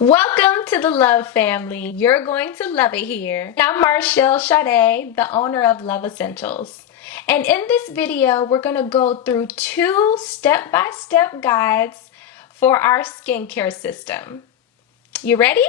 Welcome to the Love family. You're going to love it here. I'm Marshall Sade, the owner of Love Essentials. And in this video, we're going to go through 2 step-by-step guides for our skincare system. You ready?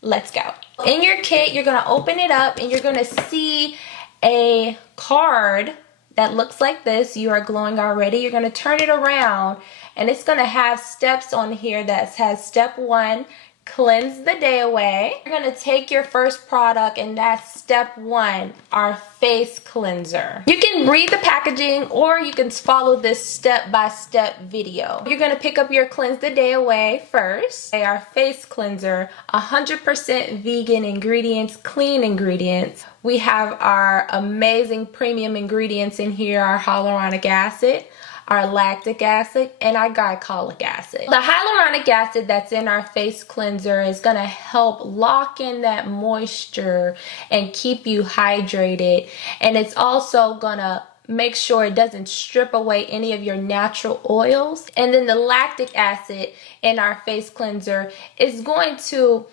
Let's go. In your kit, you're going to open it up and you're going to see a card that looks like this. You are glowing already. You're going to turn it around and it's going to have steps on here that has step 1, cleanse the day away. You're going to take your first product and that's step 1, our face cleanser. You can read the packaging or you can follow this step-by-step video. You're going to pick up your cleanse the day away first. Our face cleanser, 100% vegan ingredients, clean ingredients. We have our amazing premium ingredients in here, our hyaluronic acid, our lactic acid, and our glycolic acid. The hyaluronic acid that's in our face cleanser is gonna help lock in that moisture and keep you hydrated. And it's also gonna make sure it doesn't strip away any of your natural oils. And then the lactic acid in our face cleanser is going to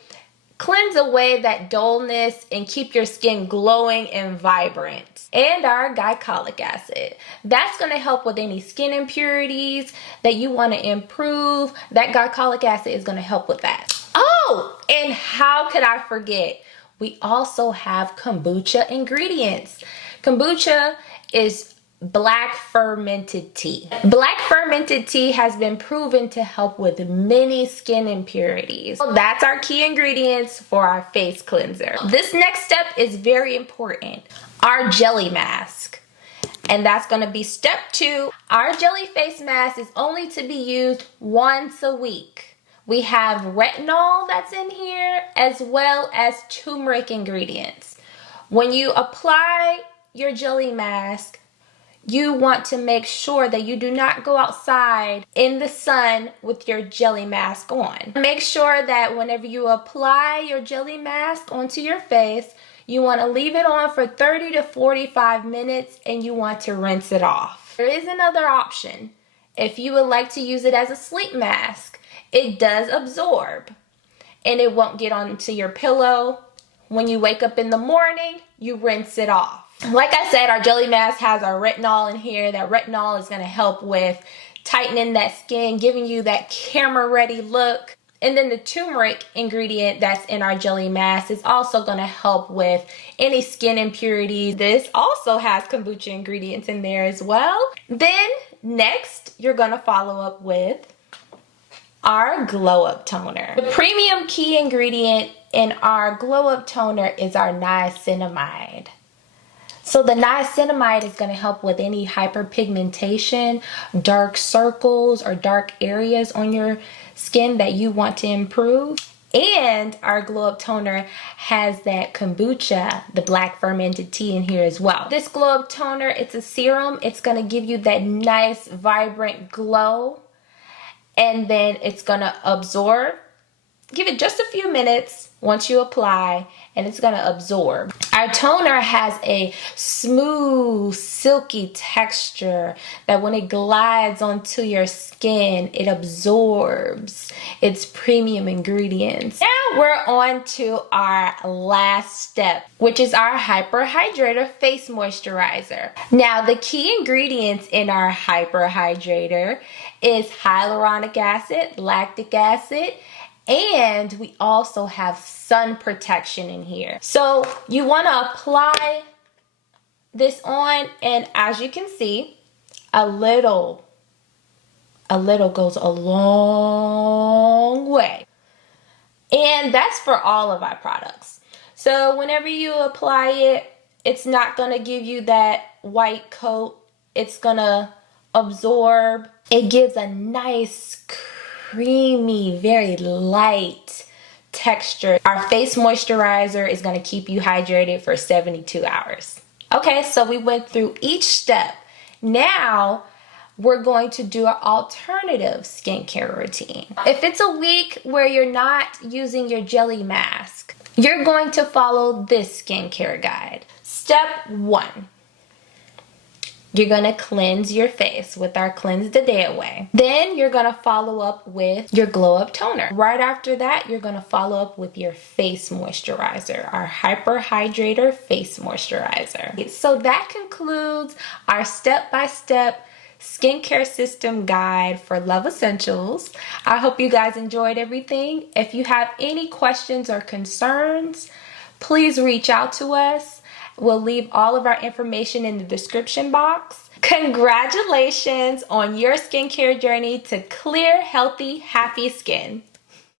cleanse away that dullness and keep your skin glowing and vibrant. And our glycolic acid, that's going to help with any skin impurities that you want to improve. That glycolic acid is going to help with that. Oh, and how could I forget? We also have kombucha ingredients. Kombucha is black fermented tea. Black fermented tea has been proven to help with many skin impurities. So that's our key ingredients for our face cleanser. This next step is very important. Our jelly mask. And that's going to be step 2. Our jelly face mask is only to be used once a week. We have retinol that's in here as well as turmeric ingredients. When you apply your jelly mask, you want to make sure that you do not go outside in the sun with your jelly mask on. Make sure that whenever you apply your jelly mask onto your face, you want to leave it on for 30 to 45 minutes and you want to rinse it off. There is another option. If you would like to use it as a sleep mask, it does absorb and it won't get onto your pillow. When you wake up in the morning, you rinse it off. Like I said, our jelly mask has our retinol in here. That retinol is going to help with tightening that skin, giving you that camera ready look. And then the turmeric ingredient that's in our jelly mask is also going to help with any skin impurities. This also has kombucha ingredients in there as well. Then next, you're going to follow up with our glow up toner. The premium key ingredient in our glow up toner is our niacinamide. So the niacinamide is going to help with any hyperpigmentation, dark circles, or dark areas on your skin that you want to improve. And our glow up toner has that kombucha, the black fermented tea, in here as well. This glow up toner, it's a serum. It's going to give you that nice, vibrant glow. And then it's going to absorb. Give it just a few minutes once you apply and it's going to absorb. Our toner has a smooth, silky texture that when it glides onto your skin, it absorbs its premium ingredients. Now we're on to our last step, which is our Hyper Hydrator Face Moisturizer. Now the key ingredients in our Hyper Hydrator is hyaluronic acid, lactic acid, and we also have sun protection in here. So you want to apply this on, and as you can see, a little goes a long way. And that's for all of our products. So whenever you apply it, it's not going to give you that white coat. It's going to absorb. It gives a nice creamy, very light texture. Our face moisturizer is going to keep you hydrated for 72 hours. Okay, so we went through each step. Now we're going to do our alternative skincare routine. If it's a week where you're not using your jelly mask, you're going to follow this skincare guide. Step 1. You're gonna cleanse your face with our Cleanse the Day Away. Then you're gonna follow up with your Glow Up Toner. Right after that, you're gonna follow up with your face moisturizer, our Hyper Hydrator Face Moisturizer. So that concludes our step-by-step skincare system guide for Love Essentials. I hope you guys enjoyed everything. If you have any questions or concerns, please reach out to us. We'll leave all of our information in the description box. Congratulations on your skincare journey to clear, healthy, happy skin.